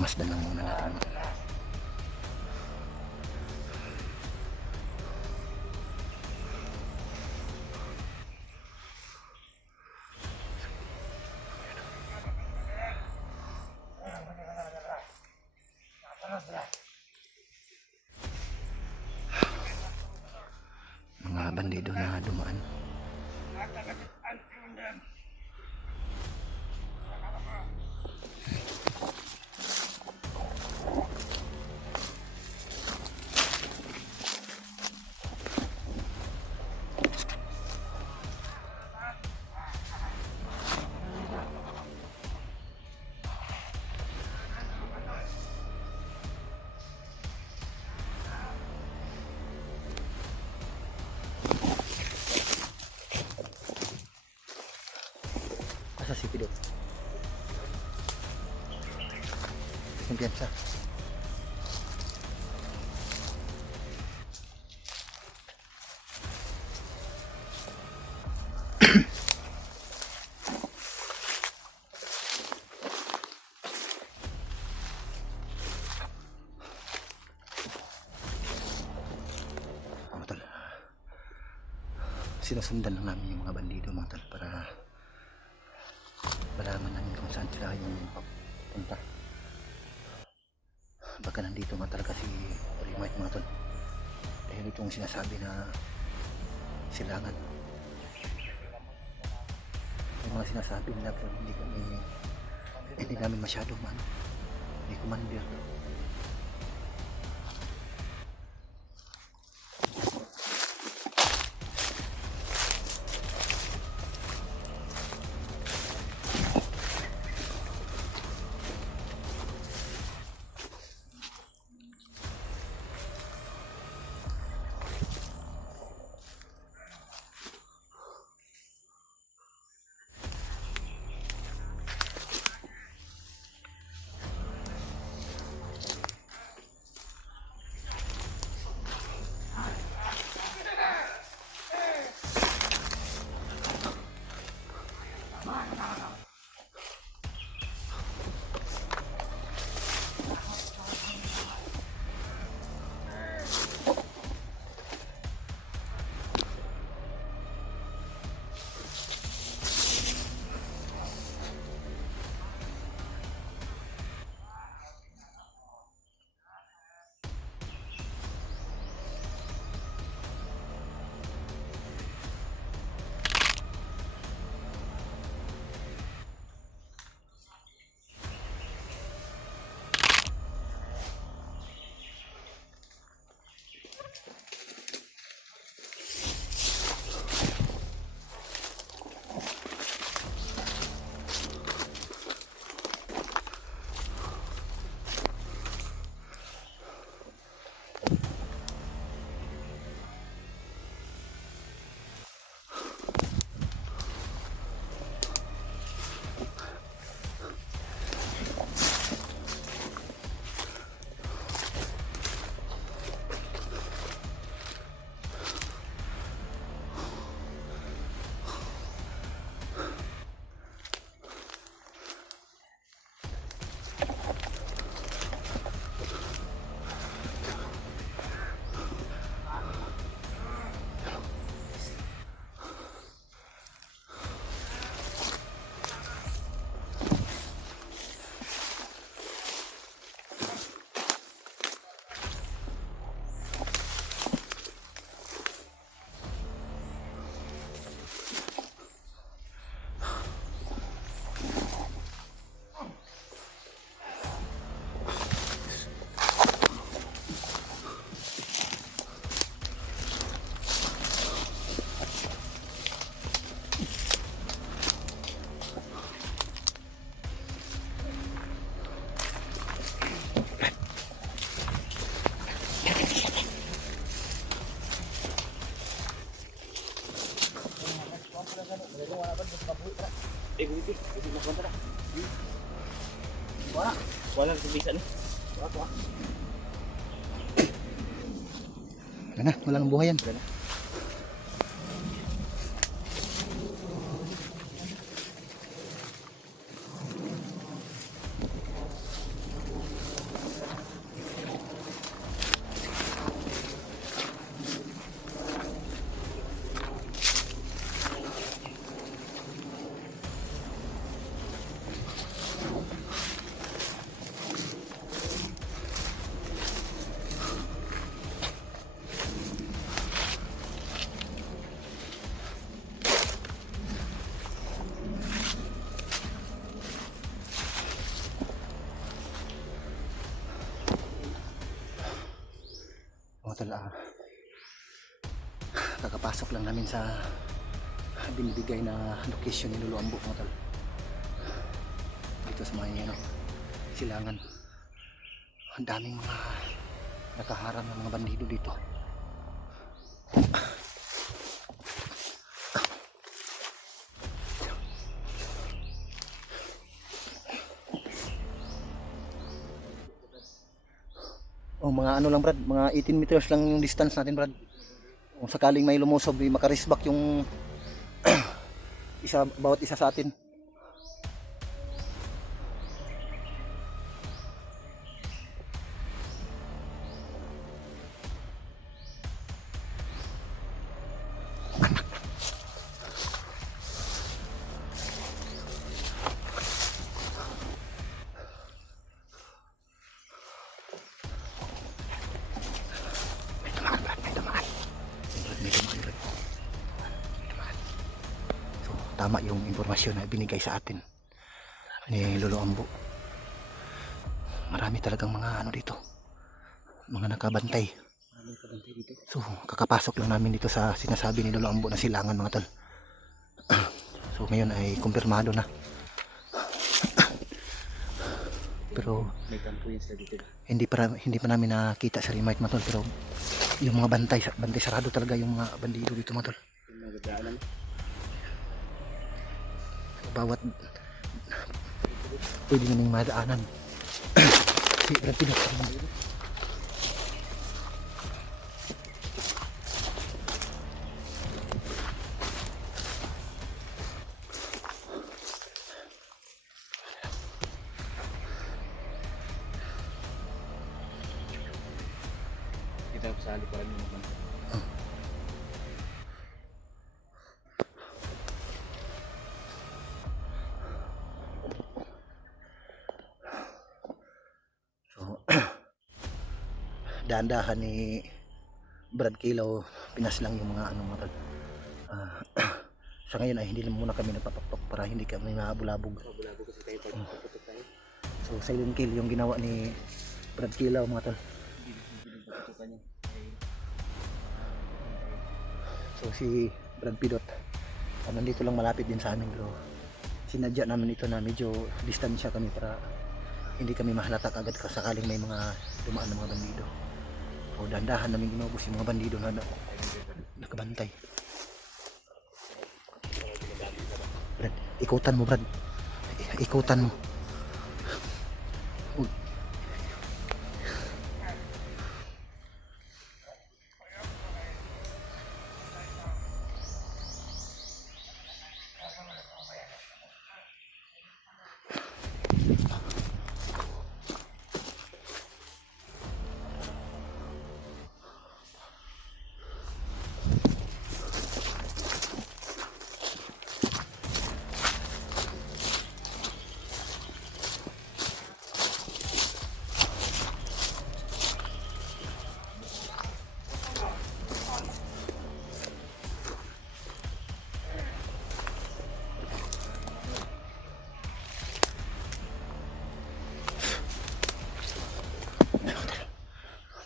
Masdan lang muna natin. Mga bandido na dumaan. Asa si Pido? Kumpiyansa. Sinusundan lang namin yung mga bandido mga tol para malaman namin kung saan sila yung papunta. Baka nandito man talaga si Orimite mga tol, dahil itong sinasabi na silangan, yung mga sinasabi nila pero hindi namin masyado may commander. Wala sa bisa ni. Wala na, walang buhay yan. Mga tol, kakapasok lang namin sa binibigay na location ni Lolo Ambo, mga tol. Dito sa mga ano, silangan. Ang daming mga nakaharang ng mga bandido dito. Oh, mga ano lang brad, mga 18 meters lang yung distance natin brad. Kung sakaling may lumusob, makarisbak yung bawat isa sa atin. May tumakan brad, may tumakan. May tumakan brad. May tumakan. So, tama yung impormasyon na binigay sa atin ni Lolo Ambo. Marami talagang mga ano dito, mga nakabantay. So, kakapasok lang namin dito sa sinasabi ni Lolo Ambo na silangan, mga tol. So, ngayon ay kumpirmado na. Pero May kampo yan sila dito. hindi pa namin nakita sa remote, mga tol. Pero yung mga bantay sarado talaga yung mga bandido dito, mga tol. Yung nagdaanan. Bawat pwede naming madaanan. Si Brad Pitt. Dito ako sa likuran mo naman. So, dahan-dahan ni Brad Kilaw, pinas lang yung mga ano, mga tol. Sa ngayon ay hindi na muna kami nagpapaktok para hindi kami mahabulabog. Bulabo kasi tayo pag puputok tayo. So, silent kill yung ginawa ni Brad Kilaw, mga tol. Hindi puputokan niya. So, si Brad Pidot nandito lang malapit din sa amin, bro. Sinadya namin ito na medyo distansya kami para hindi kami mahalatak agad sakaling may mga dumaan na mga bandido. O dandahan namin inubos yung mga bandido na nakabantay. Brad, ikutan mo Brad. Ikutan mo. Uy.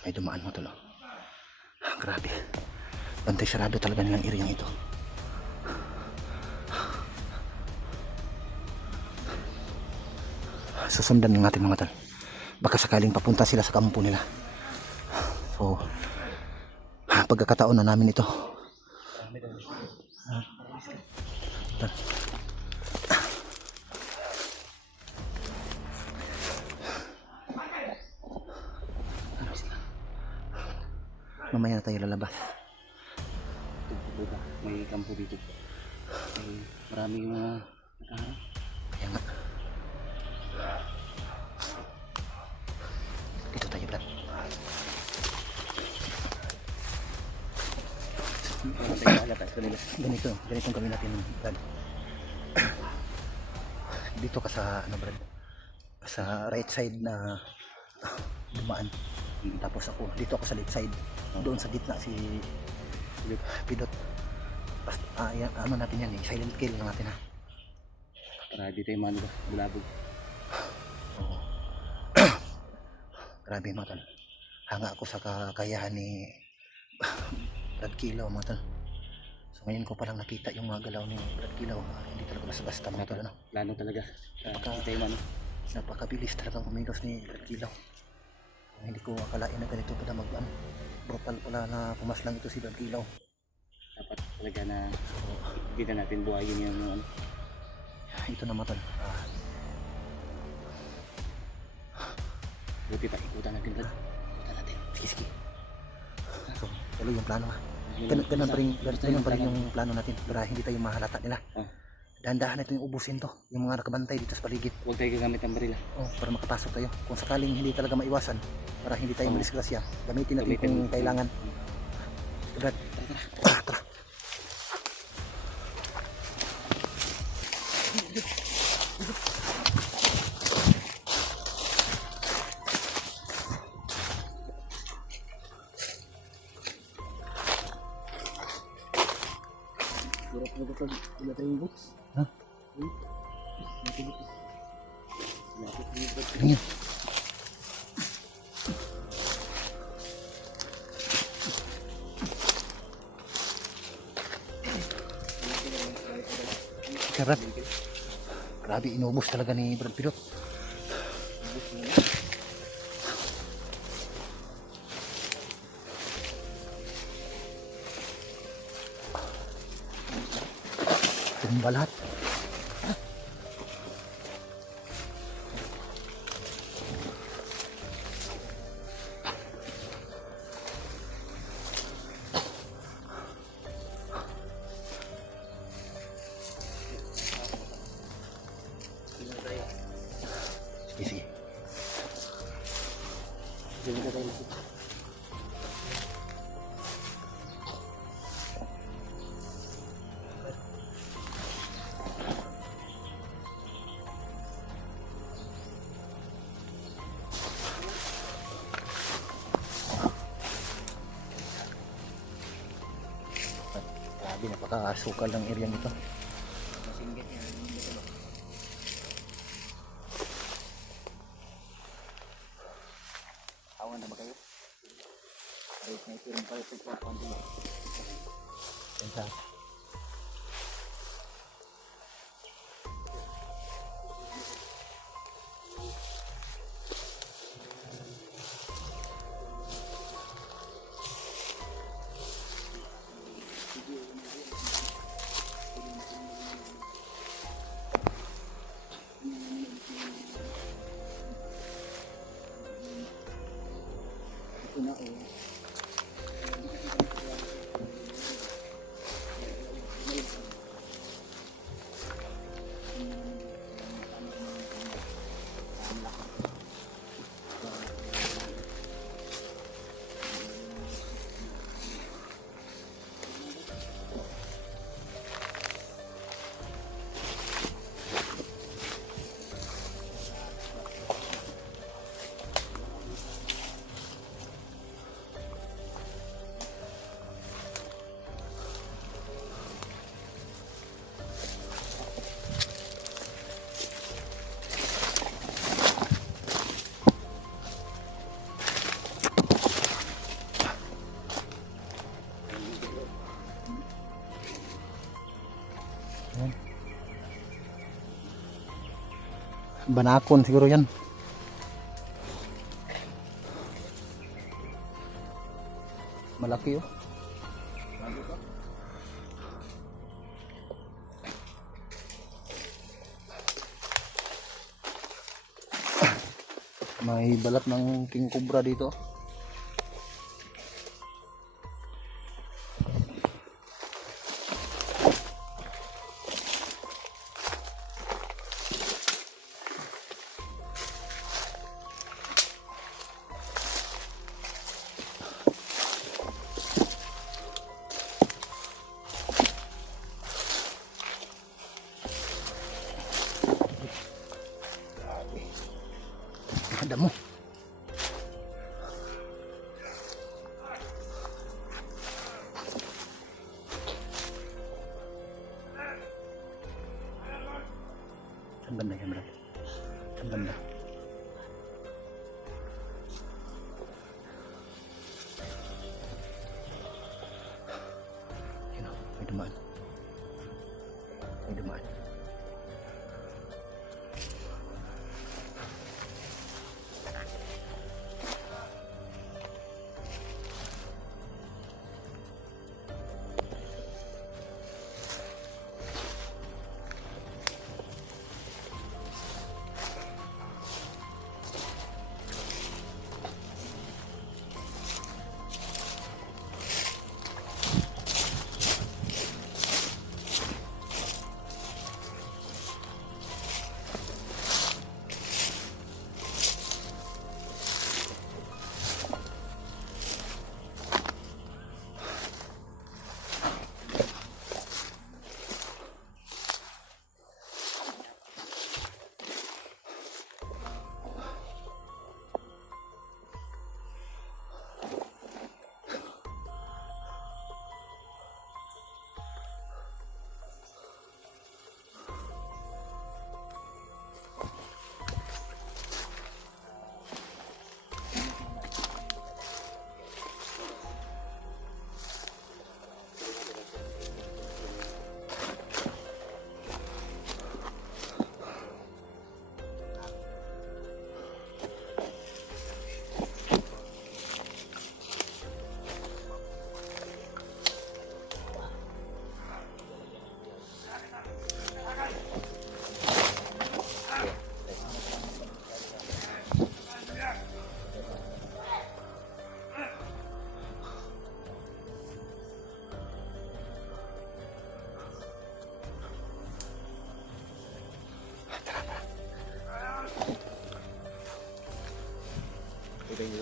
May dumaan mo tol. Grabe. Bantay sarado talaga nilang iryang ito. Susundan ng natin, mga tol. Baka sakaling papunta sila sa kampo nila. So, pagkakataon na namin ito. Tol. Mamaya na tayo lalabas. Diba? May kampo dito. May maraming mga nakaharap. Kaya nga. Dito tayo, Brad. Parang tayo malakas ko nila. Ganitong gawin natin, Brad. Dito ka sa, ano Brad? Sa right side na dumaan. Tapos ako, dito ako sa left side. Doon sa gitna si Pidot. Yan, ano natin yan eh, silent kill na natin ha. Para di tayo mano ba? Bulabog. Oo. Grabe, mga tol. hanga ako sa kakayahan ni Brad Kilaw mga tol. So ngayon ko palang nakita yung mga galaw ni Brad Kilaw. Hindi talaga basta-basta mga tol, ano? Plano talaga. Napaka- Hindi tayo mano. Napakabilis talagang kumilos ni Brad Kilaw. Hindi ko akalain na ganito pala mag-ano. Brutal pala na pumaslang ito si Brad Kilaw. Dapat talaga na So hindi na natin buhayin yung ano. ito na mga tol. Buti pa ikutan natin Brad. Ikutan natin. Sige, sige. So tuloy yung plano ha. Yun Ganun pa rin, basta ganun pa rin plano. yung plano natin para hindi tayo mahalata nila. Oh. Dahan-dahan natin yung ubusin to, yung mga nakabantay dito sa paligid. Huwag tayo gagamit ng barila. Oh, para makapasok tayo. Kung sakaling hindi talaga maiwasan, para hindi tayo madisgrasya, gamitin natin kung kailangan. Brad, tara. Surat mo ito wala tayong books. Ha? Lapit. Tingin. Brad, grabe inubos talaga ni Brad Pilot. Tumba lahat. Sige, sige. Dili ka tayo. Grabe, napakasukal ng area nito. Masingit yan. Awan na ba kayo? Ay, sniper yung pala sa pagpapanto mo. Pensa. Ito na o. Banakon siguro yan. Malaki oh. May balat ng king cobra dito. Ada mo. Saan banda yan, Brad? Saan banda?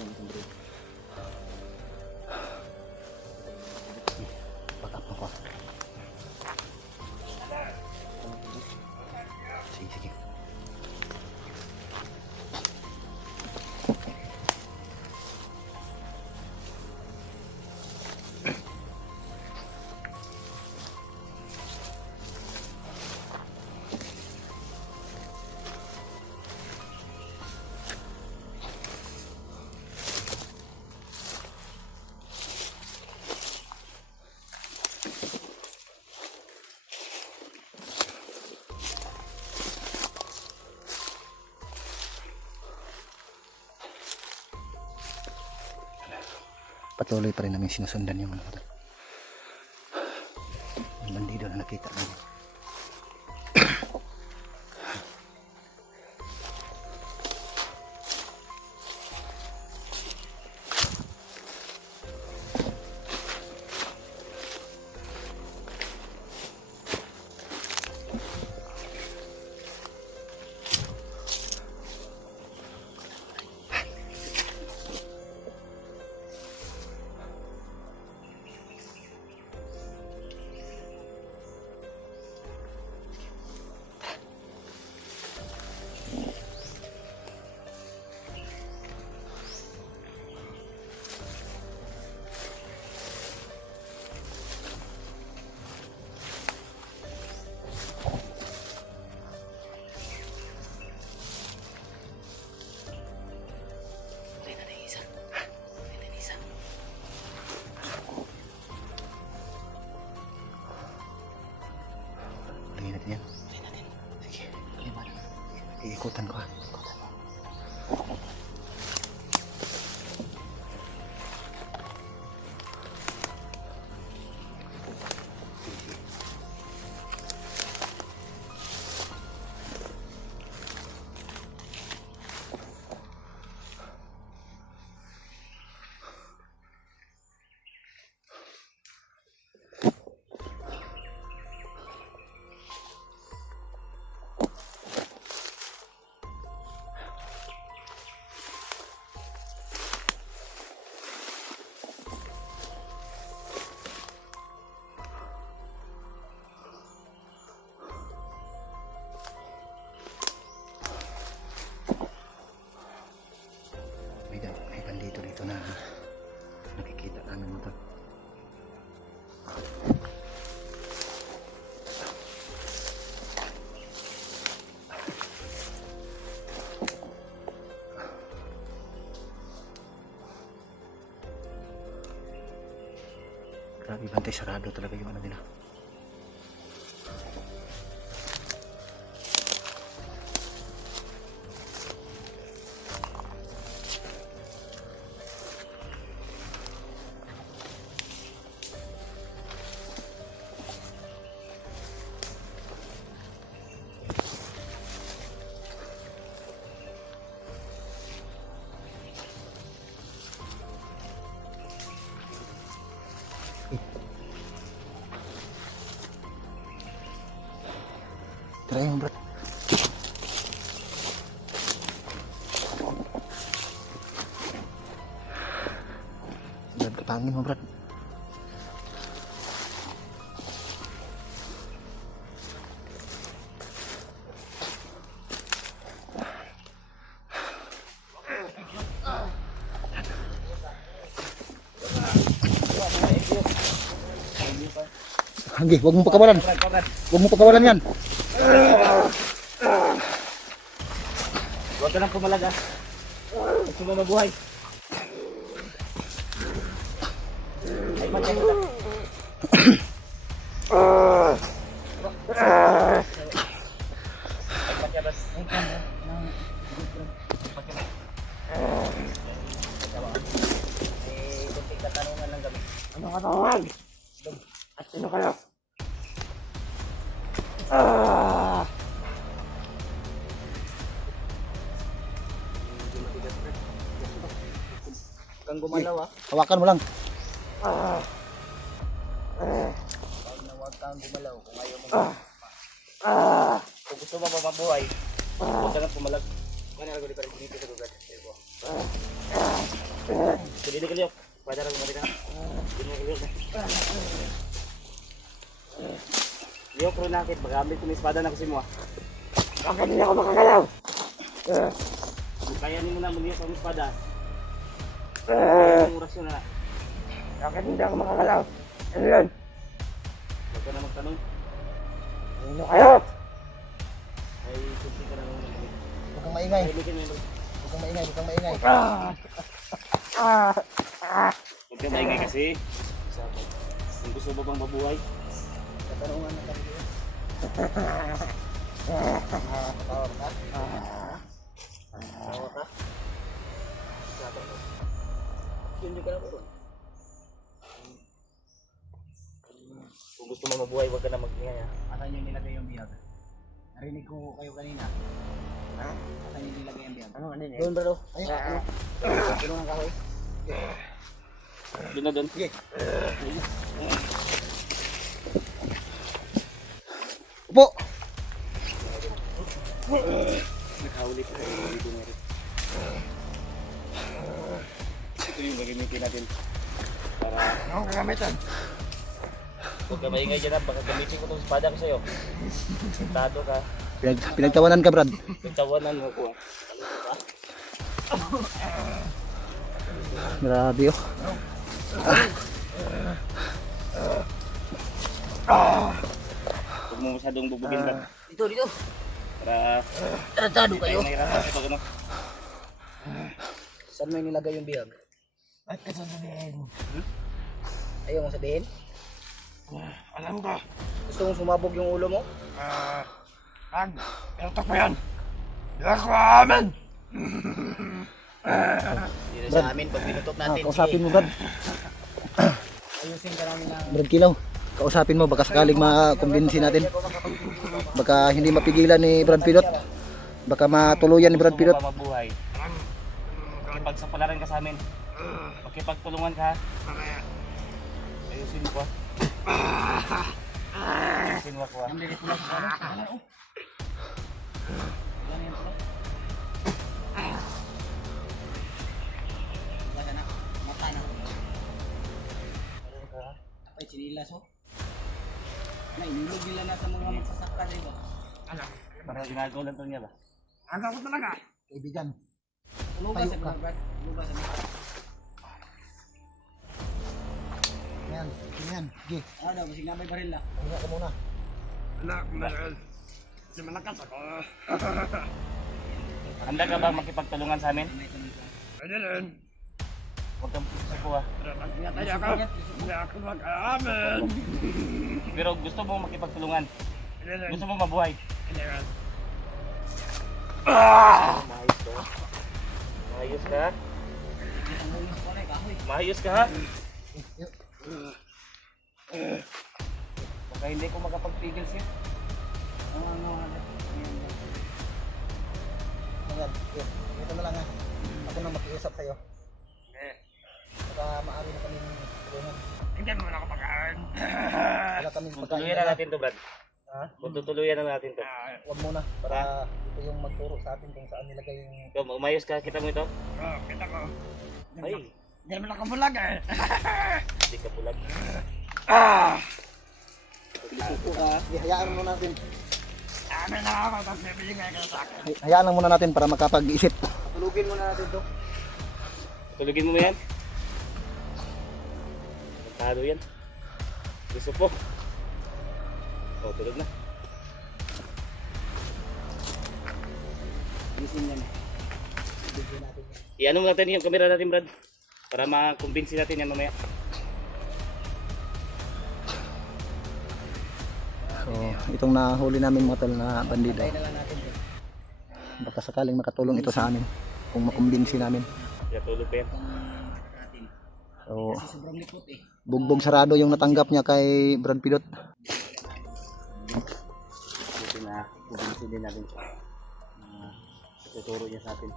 yung itong bro. Back up ako. Sige, sige. Patuloy pa rin namin sinusundan yung yung bandido na nakita namin. Lagyan natin yan. Sige. Iikutan ko ha. Ikutan mo. May bandito dito na nakikita namin mo to. Grabe, bantay sarado talaga yung ano nila. Try mo, bro. Jangan kepangin mo, bro. Hanggi, huwag mo pakawalan. Huwag mo pakawalan yan. Huwag ka nang pumalag ah. Gusto mo mabuhay. Ay, matay mo. Ay, pakyabas. Kunting katanungan lang kami. Ano katawan? At sino kayo? Kang gumalaw ah. Hawakan mo lang. Huwag na huwag kang gumalaw kung ayaw mo. Kung gusto mo mabuhay, huwag ka nang pumalag. Kaya nalago di pa rin dito sa gugat. Hindi na kaliyok. Pada lang mati ka. Hindi na kaliyok na. Liyok ro nakit. Magamit ko ng espada na kasi mo. Bakit hindi ako makagalaw? Kaya mo na mag-liyok ang espada. Eh, Ang orasyon na. Bakit hindi ako makagalaw? Ano yun? Huwag ka na magtanong. Ano kayo? Ay, kunti ka na lang. Huwag kang maingay. Ay, bikin mo yung Huwag kang maingay. Huwag kang maingay. Huwag ka maingay kasi. Kung gusto mo bang mabuhay? Katanungan na kami. Tawa ka? Tawa ka? Hindi ka na po. Kung gusto mo mabuhay, huwag ka na mag-ingay ha. Asan yung nilagay yung biyag? Narinig ko kayo kanina. Ha? Asan yung nilagay yung biyag? Ano ano yun? Doon bro. Ay, tulungan ka ko. Doon na doon. Sige. Upo! Nakahuli pa kayo dito na rin. Ito yung gagamitin natin para Anong kagamitan? huwag ka maingay dyan ha. Baka gamitin ko itong espada ko sa'yo. Sentado ka. Pinagtawanan ka, Brad. Pagtawanan mo ko ha. Grabe oh. Huwag mo masyadong bubugin ka. Dito, dito. Para Tratado tayo nahirapan sa pag ano. Saan mo yung nilagay yung biyag? At kasasabihin. Ayaw mo sabihin? Alam ko. Gusto mong sumabog yung ulo mo? Pag, pinutok mo yan. Diyan ko amin. Hindi na sa amin. Pag pinutok natin, Kausapin mo, Brad. ayusin ka namin ng... Brad Kilaw. Kausapin mo, baka sakaling makumbinsi natin. Baka hindi mapigilan ni Brad Pilot. Baka matuluyan ni Brad Pilot. Gusto mo ba mabuhay? Makipagsapalaran ka sa amin. Makipagtulungan ka. Ayusin mo ko. Ayusin mo ko. Hindi rin pula sa ano? Wala na yan pula. Wala na. Mata na. Apay, chinilas oh. Na, inulog nila na sa mga magsasaka dito. Alam. Para ginagawa lang to niya ba? Aga ko talaga. Kaibigan. Tulugan sa Tayo ka. mga brad. Tulugan sa mga. Yan. Yan. Sige. Ano daw, masig na may baril na. Hinga ka muna. Anak, mahal. Di malakas ako. Handa ka ba makipagtulungan sa amin? Pwede rin. Huwag kang puso ko ah. Pero pag pinatay ako, hindi ako mag-aamin. Pero gusto mo makipagtulungan. Pwede rin. Gusto mo mabuhay. Pwede rin. Maayos ka. Maayos ka. Maayos ka ha. Baka hindi ko makapagpigil siya. Ayan. Sige. Dito na lang ha. Ako na makiusap sa'yo. Baka maaari na kami tulungan. Hindi mo na ako mag-aamin. Wala kami Tutuluyan na natin to, Brad. Ha? Tutuluyan na natin to. Huwag muna. Para ito yung magturo sa atin kung saan nilagay yung... Ikaw, umayos ka. Kita mo ito? Oo, kita ko. Ay, Hindi mo na ako bulag eh. hindi ka pulag. Suko ka. Hayaan mo natin. Amin na ako, tapos bibigay ka sa akin. Hayaan lang muna natin para makapag-isip. Tulugin muna natin to. Tulugin mo yan. Tado yan. Gusto po. Oh, tulog na. Gising yan. Iano mo natin yung camera natin, Brad. Para makumbinsi natin yan mamaya. So, itong nahuli namin mga tol na bandido. Tayo na lang natin to. Baka sakaling makatulong ito sa amin. Kung makumbinsi namin. Kaya tulog pa yan. Natin. So, Kasi sobrang likot eh. bugbog sarado yung natanggap niya kay Brad Pilot. Dito na, kumbinsi din natin. Tuturo niya sa atin.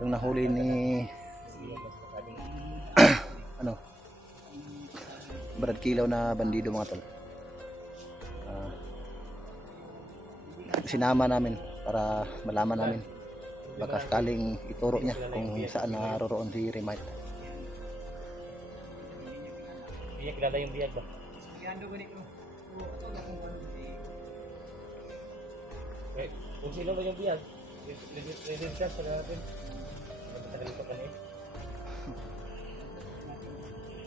Yung nahuli ni ano Brad kilaw na bandido mga tol. Sinama namin para malaman namin baka sakaling ituro niya kung saan naroroon si Remite. Biyag, kilala yung biyag ba? Ando ko nito. Eh, kung sino ba yung biyag? Rediscuss na natin. Matagal pa kanil.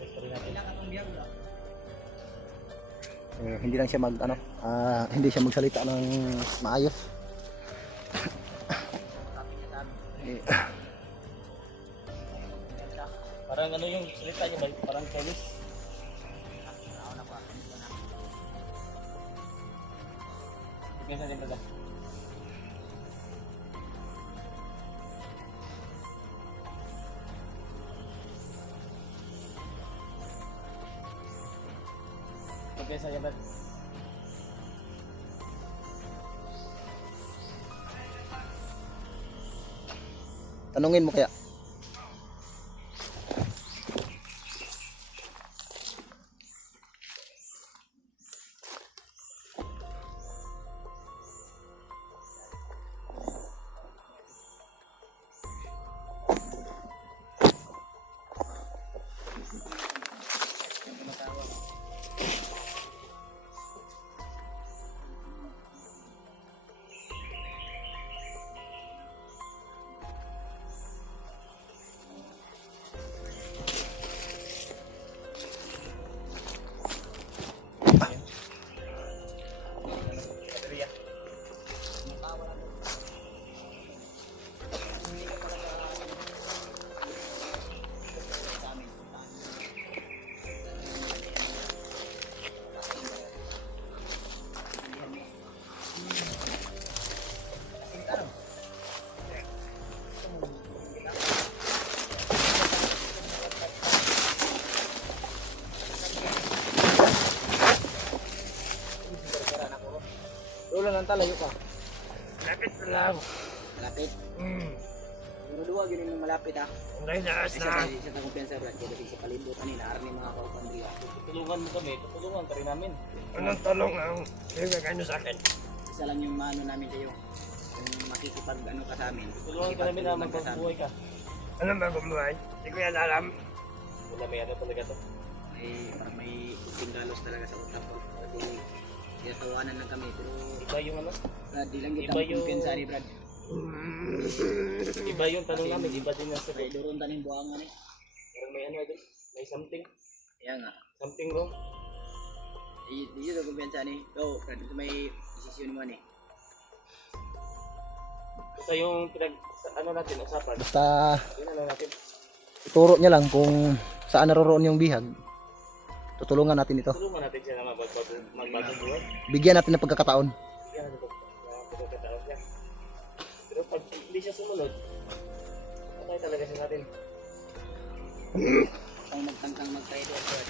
History natin. Kailangan itong biyag ba? Hindi lang siya hindi siya magsalita ng maayos. Parang ano yung salita niya ba? Parang Chinese. Biasa din ba? Biasa niya ba? Tanungin mo kaya. Lolo lang talayo ka. Lapit na lang. Malapit. Pero duwa gini mo malapit ha. Unay na Isa na. ta kumpiyansa brad kaya sa palibot ani na arni mga kaupan diri. Tutulungan mo kami, tutulungan ka rin namin. Anong talong ang bibigay niyo sa akin? Isa lang yung maano namin kayo. Kung makikipag ano ka sa amin. Tutulungan ka namin na magpabuhay ka. Ano ba gumuhay? Hindi ko yan alam. Wala may ano talaga to. Parang may kunting galos talaga sa utak ko. Kasi tinatawanan lang kami pero Iba yung ano? Brad, di lang kita Iba yung- kumpiyansa ni Brad. Iba yung tanong namin, iba din yung May sagot. durun taning buangan eh. Parang may ano din, may something. Kaya nga. Something wrong. Di yun ang kumpiyansa ni. So, Brad, ito may desisyon mo ni. Basta yung ano natin, usapan. Basta Yun ano natin. ituro niya lang kung saan naroroon yung bihag. Tutulungan natin ito. Tulungan natin siya na magbagong buhay. Bigyan natin ng pagkakataon. Yan ano ba? Pagkakataon siya. Pero pag hindi siya sumunod, patay talaga siya natin. Ang magtangkang mag-trailer, Brad.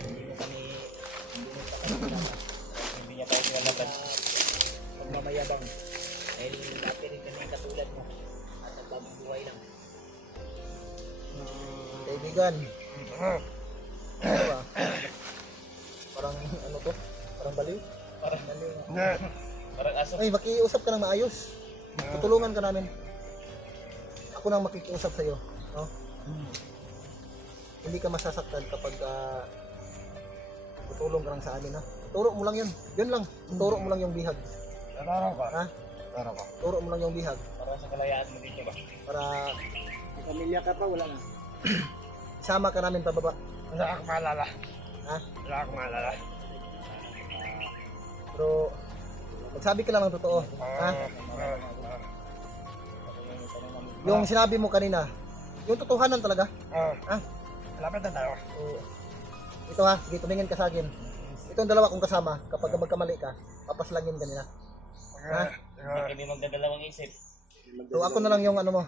Hindi mo kami Hindi niya tayo sinalaban. magmamayabang. Dahil dati rin kami katulad mo. At nagbabang buhay lang. Kaibigan. Ano ba? Parang ano to? Parang baliw. Parang Parang aso. Ay, makiusap ka ng maayos. Tutulungan ka namin. Ako nang makikiusap sa iyo, no? Hindi ka masasaktan kapag tutulong ka lang sa amin, ha? Turo mo lang 'yun. 'Yun lang. Turo mo lang yung bihag. Nataro ko. Ha? Nataro ko. Turo mo lang yung bihag Parang sa kalayaan mo dito ba? para May pamilya ka pa, wala na. isama ka namin pababa. Wala akong maalala. Ha? Wala akong maalala. Pero magsabi ka lang ng totoo, ha? Yung sinabi mo kanina, yung totohanan talaga. Ah. Lapit na tayo. So, ito ha, sige, tumingin ka sa akin. Itong dalawa kong kasama, kapag magkamali ka, papaslangin ka nila. Ha? Hindi kami magdadalawang isip. So ako na lang yung ano mo,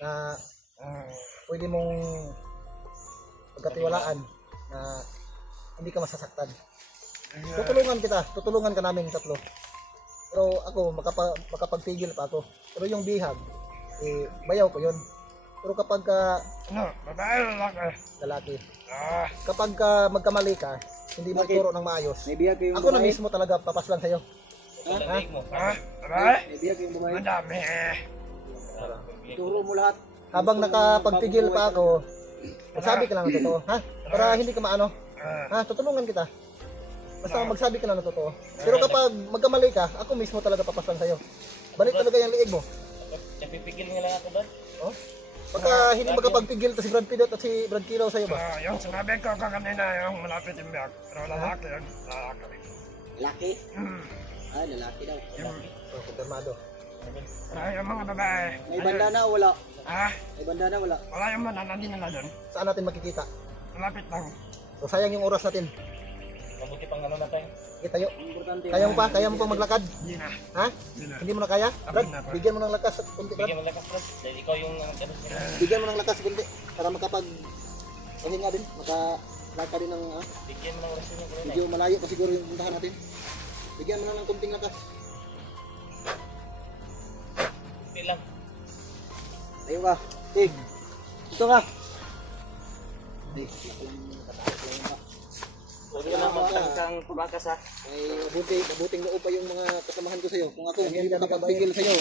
na pwede mong pagkatiwalaan na hindi ka masasaktan. Tutulungan kita, tutulungan ka namin tatlo. Pero ako, makapagpigil pa ako. Pero yung bihag, bayaw ko yun. Pero kapag Ano? Babae o lalaki? lalaki, Ah, kapag magkamali ka, hindi mo Bakit? ituro ng maayos, May biyag kayong ako na mismo talaga papaslan sa'yo. Ha? ha? Babae? May biyag kayong babae. Madami. Turo mo lahat. Habang nakapagpigil pa ako, magsabi ka lang ng totoo, ha? Para hindi ka maano, Ah, ha? Tutulungan kita. Basta magsabi ka lang ng totoo. Pero kapag magkamali ka, ako mismo talaga papaslan sa'yo. Balik talaga yung liig mo. Napipigil nga lang ako ba? Oh? Pagka hindi makapagpigil to si Brad Pitt at si Brad Kilaw sa'yo ba? yung sinabi ko kanina yung malapit yung biyag. Pero lalaki yun. Lalaki. Lalaki? Hmm. Ah, lalaki daw. Oh, kumpirmado. Yung mga babae. May bandana o wala? Ah, May bandana wala? wala yung manana, hindi nila doon. Saan natin makikita? Malapit lang. So sayang yung oras natin. Mabuti pang ano natin. Kita tayo. Importante. Kaya mo pa? Kaya mo pa maglakad? Hindi na. Ha? Hindi na. Hindi mo na kaya? Brad, bigyan mo ng lakas at kunti, Brad. Bigyan mo lakas, Brad. Dahil ikaw yung Bigyan mo ng lakas kunti para makapag pahinga din, makalakad din ng bigyan mo ng oras yun. medyo malayo pa siguro yung puntahan natin. Bigyan mo lang ng kunting lakas. Kunti lang. Ayun ka. Tig. Ito ka. Huwag mo lang magtangkang pumakas ha. Ay, mabuting loob pa yung mga kasamahan ko sa'yo. Kung ako hindi makapagpigil sa'yo.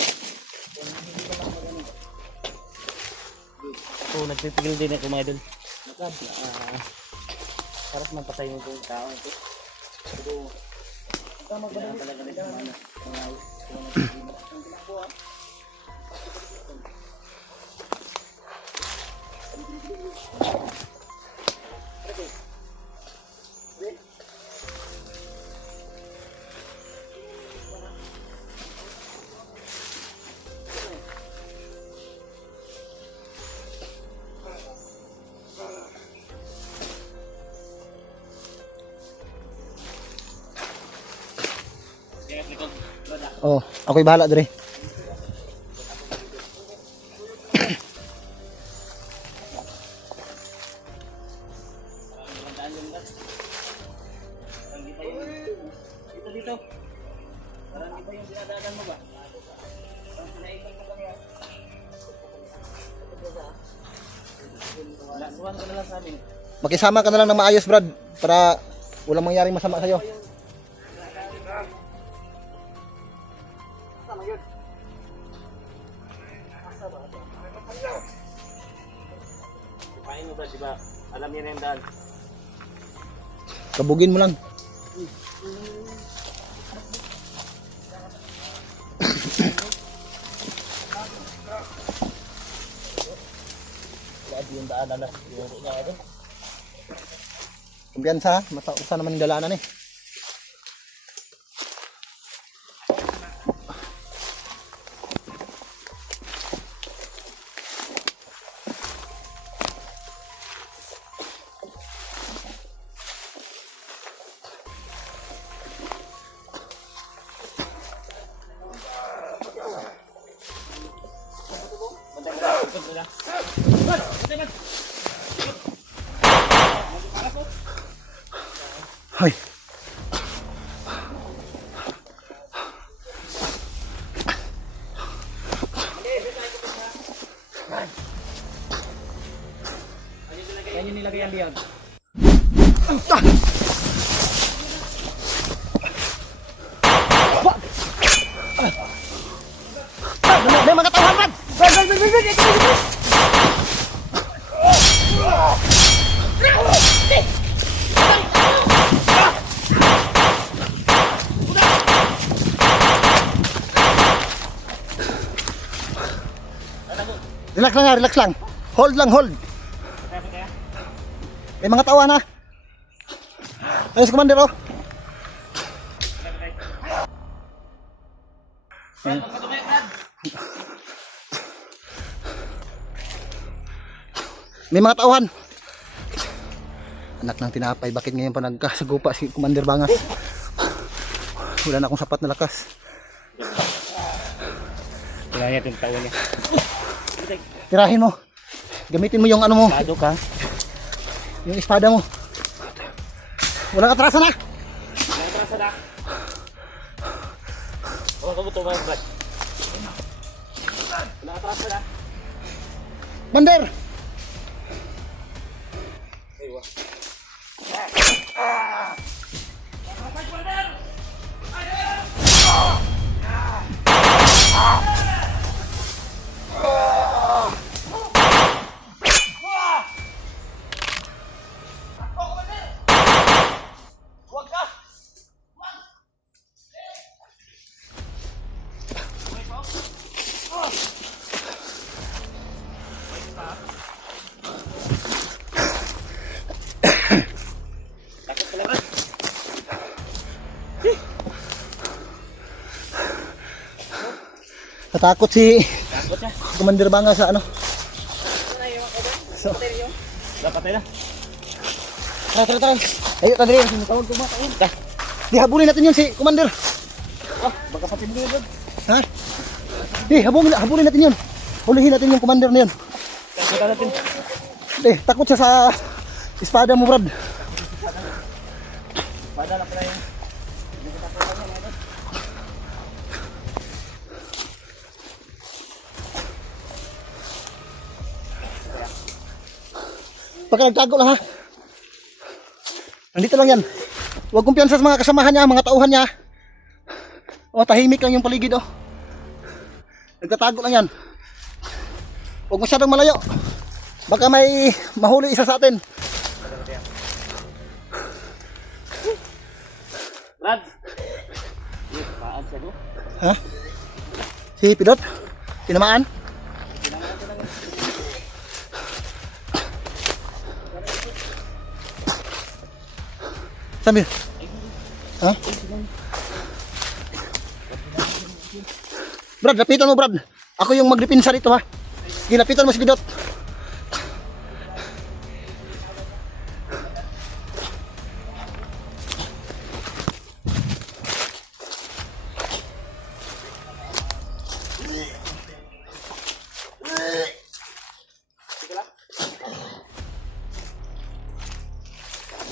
Oo, nagpipigil din ako mga idol. Sarap man patay yung tao ito. Tama ba talaga nito mga Oh, ako'y bahala dire. Dito dito. Parang iba yung dinadaanan mo ba? Parang pinaikot mo lang yan. Lasuhan ko na lang sa amin. Makisama ka na lang ng maayos, Brad, para walang mangyaring masama sa'yo. Kumain mo ba, di ba? Alam niya na yung daan. Kabugin mo lang. Lagi yung daanan na. Yung nga ito. Kumpiyansa, matausa naman yung dalaanan eh. Hoy. Saan yung nilagay ang biyag? May mga tawhan, Brad! Relax lang ha, relax lang. Hold lang, hold. May mga tawa na. Ayos, Commander, oh. May mga tauhan. Anak ng tinapay, bakit ngayon pa nagkasagupa si Commander Bangas? Wala na akong sapat na lakas. Wala niya itong taon niya. Tirahin mo. Gamitin mo yung ano mo, Pado ka. yung espada mo. Walang atrasan na. Nagtrasa na. Oo, kabuto mga brad. Nakatrasa na. Commander! Natakot si Commander Banga sa ano. So, Dapat na. tara. Ayo, tara. Tawag ko mga taon. Di, habulin natin yun si Commander. Baka pati mo yun. Ha? Di, habulin natin yun. Hulihin natin yung Commander na yun. Kita natin. Di, takot siya sa espada mo, Brad. Padala pala yun. Pagka nagtago lang ha. Nandito lang yan. Huwag kumpiyansa sa mga kasamahan niya, mga tauhan niya. O, tahimik lang yung paligid oh. Nagtatago lang yan. Huwag masyadong malayo. Baka may mahuli isa sa atin. Brad! Paan siya do? Ha? Si Pidot? Tinamaan? Sambil. Ha? Brad, lapitan mo Brad. Ako yung magdipinsa rito ha. Sige, lapitan mo si Pidot.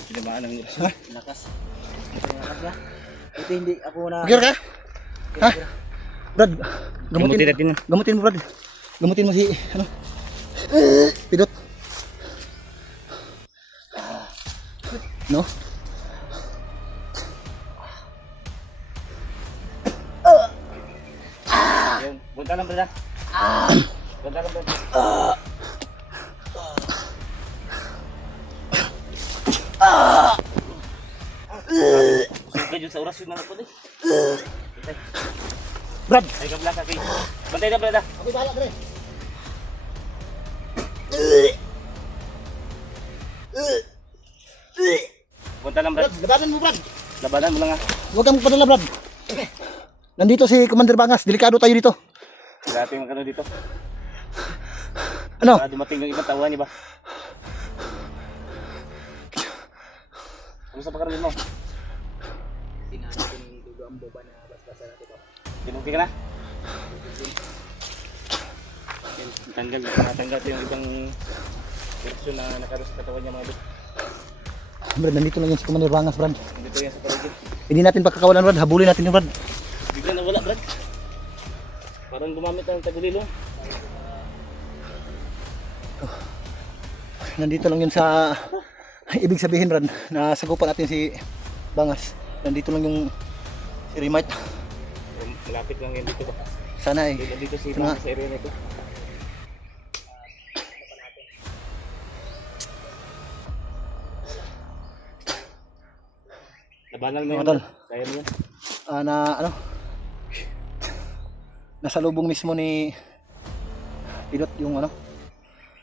Tinamaan ng Ha? lakas. Lakas ba? Ito hindi ako na... Magkira ka? Ha? Brad, Gamutin natin. Gamutin mo Brad. Gamutin mo si, ano? Pidot. No? Yun. Bunta lang brad. Bunta lang brad. Suka sa orasyon na po eh. Brad! Ay ka blaka kay. Bantay na brad. Ako bahala Brad. Bunta lang brad. Brad, labanan mo Brad. Labanan mo lang ha. Huwag kang magpadala Brad. Nandito si Commander Bangas. Delikado tayo dito. Grabe yung ano dito. Ano? Dumating ng ibang tauhan ba? Ano sa pagkaroon mo? Tinungki ka na? Natanggal ko yung ibang direksyon na nakaros sa katawan niya mga bit. Brad, nandito lang yan si Commander Bangas Brad. Dito yan sa paligid. Hindi natin pagkakawalan Brad. Habulin natin yung Brad. Bigla nawala brad. Parang gumamit ng tagulilong. Nandito lang yun sa ibig sabihin Brad na sagupan natin si Bangas. Nandito lang yung si Remite. Malapit lang yan dito ba? Sana eh. Dito si Ito nga. Bang sa area na ito. Labanan mo Mga yun. tol. Kaya mo yun. Na ano? Nasa lubong mismo ni Pidot yung ano?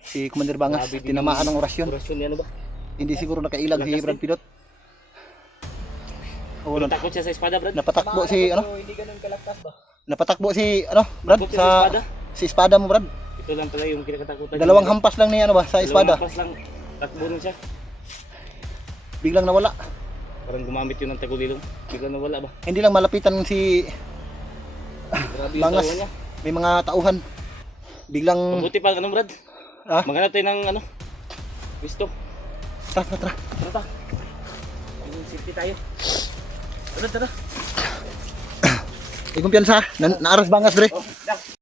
Si Commander Bangas. Grabe din Tinamaan ng orasyon. Orasyon niya ano ba? Hindi siguro nakailag si Lakas Brad din. Pidot. Oo, Pero takot siya sa espada brad. napatakbo si ano? Hindi ganun kalaktas ba? Napatakbo si ano? Brad Takot siya sa espada. si espada mo Brad. Ito lang pala yung kinakatakutan. Dalawang hampas lang ni ano ba sa espada. Dalawang hampas lang. Takbo nun siya. Biglang nawala. Parang gumamit yun ng tagulilong. Bigla nawala ba? Hindi lang malapitan si Grabe yung Bangas. tawa niya. may mga tauhan. Biglang Mabuti pa ano brad. ah, Maghanap tayo ng ano. Gusto. tara. Tara ta. Yung safety tayo. Tara. May kumpiyansa. Naaras Bangas, Dre. Oh, dah.